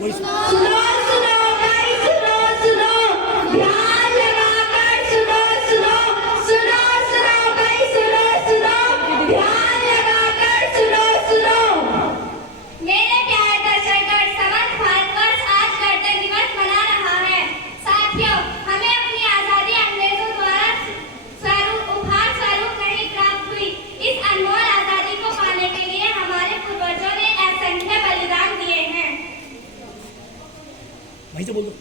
सुनो सुनो भाई, सुनो सुनो, ध्यान लगाकर सुनो सुनो, सुनो सुनो भाई, सुनो सुनो, ध्यान लगाकर सुनो सुनो। मेरे प्यारे दर्शकगण, समस्त भारतवर्ष आज गणतंत्र दिवस मना रहा है। साथियों, हमें अपनी आजादी अंग्रेजों द्वारा उपहार स्वरूप नहीं प्राप्त हुई। इस अनमोल आजादी को पाने के लिए हमारे पूर्वजों ने असंख्य बलिदान दिए हैं। वहीं से बोल दो।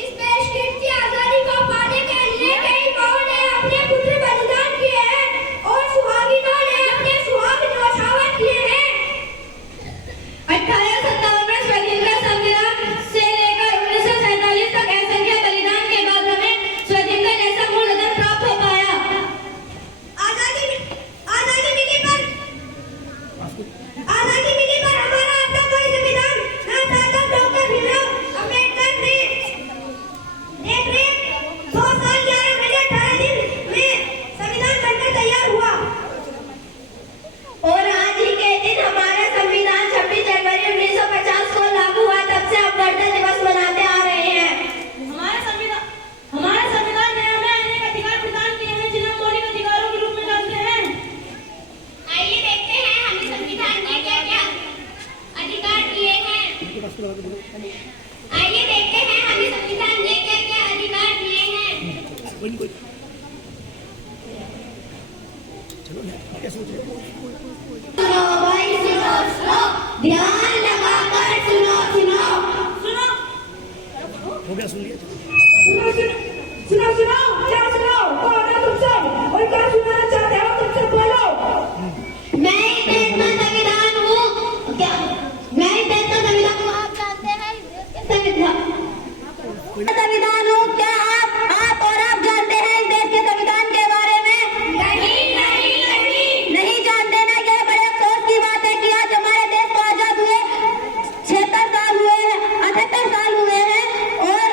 इस देश की आजादी को पाने के लिए कई माओं ने अपने पुत्र बलिदान किए हैं और सुहागिनों ने अपने सुहाग न्यौछावर किए हैं। 1857 में स्वतंत्रता संग्राम से लेकर 1947 तक असंख्य बलिदान के बाद हमें स्वतंत्रता जैसा मूल उद्देश्य प्राप्त हो पाया। आजादी मिली पर हमारा अपना कोई संविधान न था। तब डॉक्टर भीमराव अम्बेडकर ने 2 साल 11 महीने 18 दिन में संविधान बनकर तैयार हुआ और आज ही के दिन हमारा संविधान 26 जनवरी 1950 को लागू हुआ। तब से हम गणतंत्र दिवस मनाते आ रहे हैं। हमारा संविधान ने हमें अनेक अधिकार प्रदान किए हैं जिन्हें मौलिक अधिकारों के रूप में जानते हैं। आइए देखते हैं हमें संविधान ने क्या क्या अधिकार दिए हैं। आइए देखते हैं हमें संविधान ने क्या क्या अधिकार दिए हैं। सुनो भाई, सुनो सुनो, ध्यान लगाकर सुनो सुनो, सुनो हो गया, सुन लिया। सुनो सुनो, क्या सुनो? कौन है तुमसे और क्या सुनाना चाहते हो? तुमसे बोलो। मैं इस देश का संविधान हूँ। क्या मैं इस देश का संविधान हूँ? आप जानते हैं संविधान हूँ। क्या आप और आप जानते हैं इस देश के संविधान के बारे में? नहीं जानते ना। क्या बड़े अफसोस की बात है कि आज हमारे देश को आजाद हुए 76 साल हुए हैं, 78 साल हुए हैं और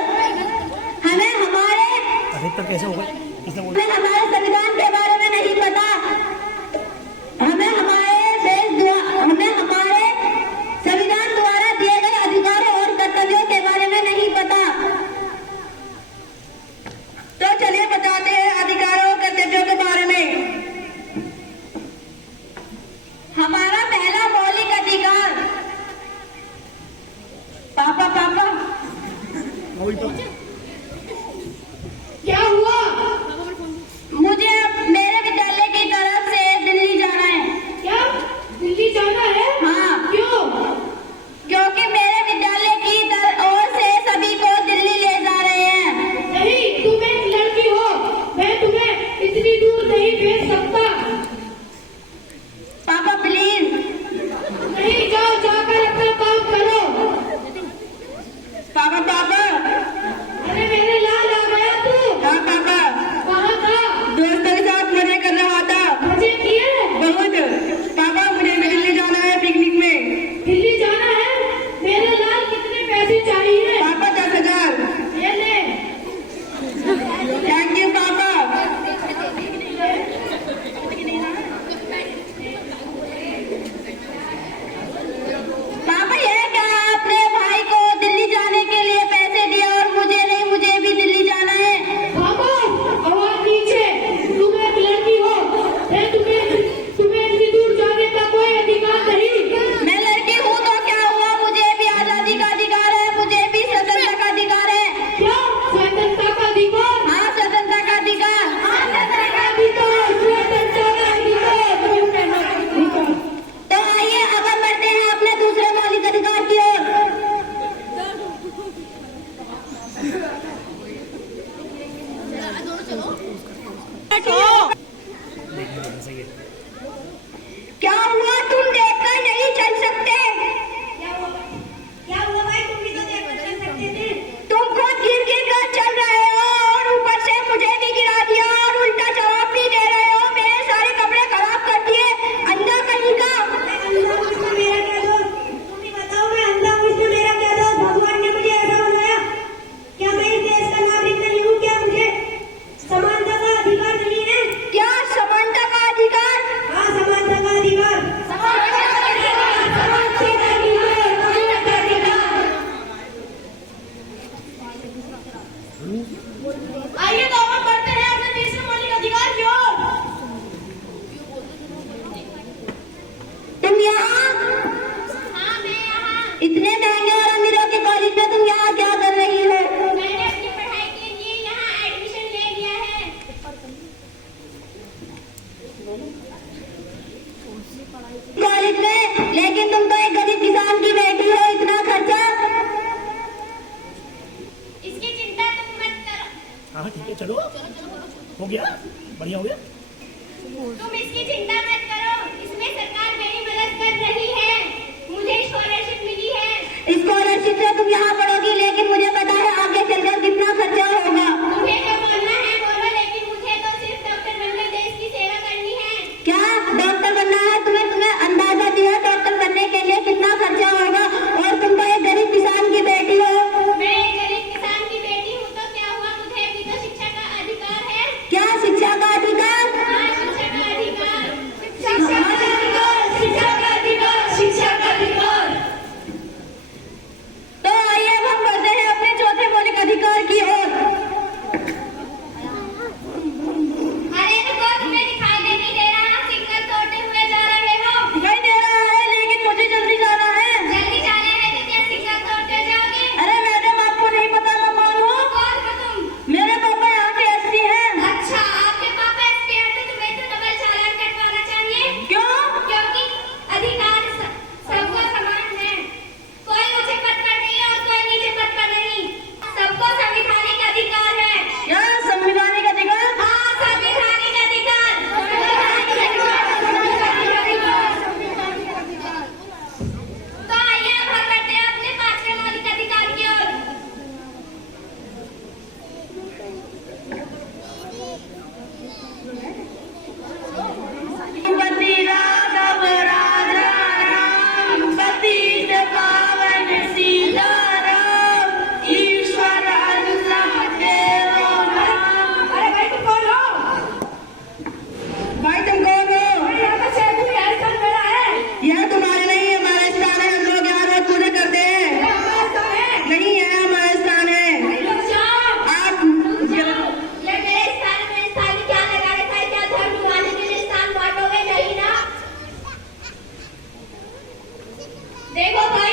देखो भाई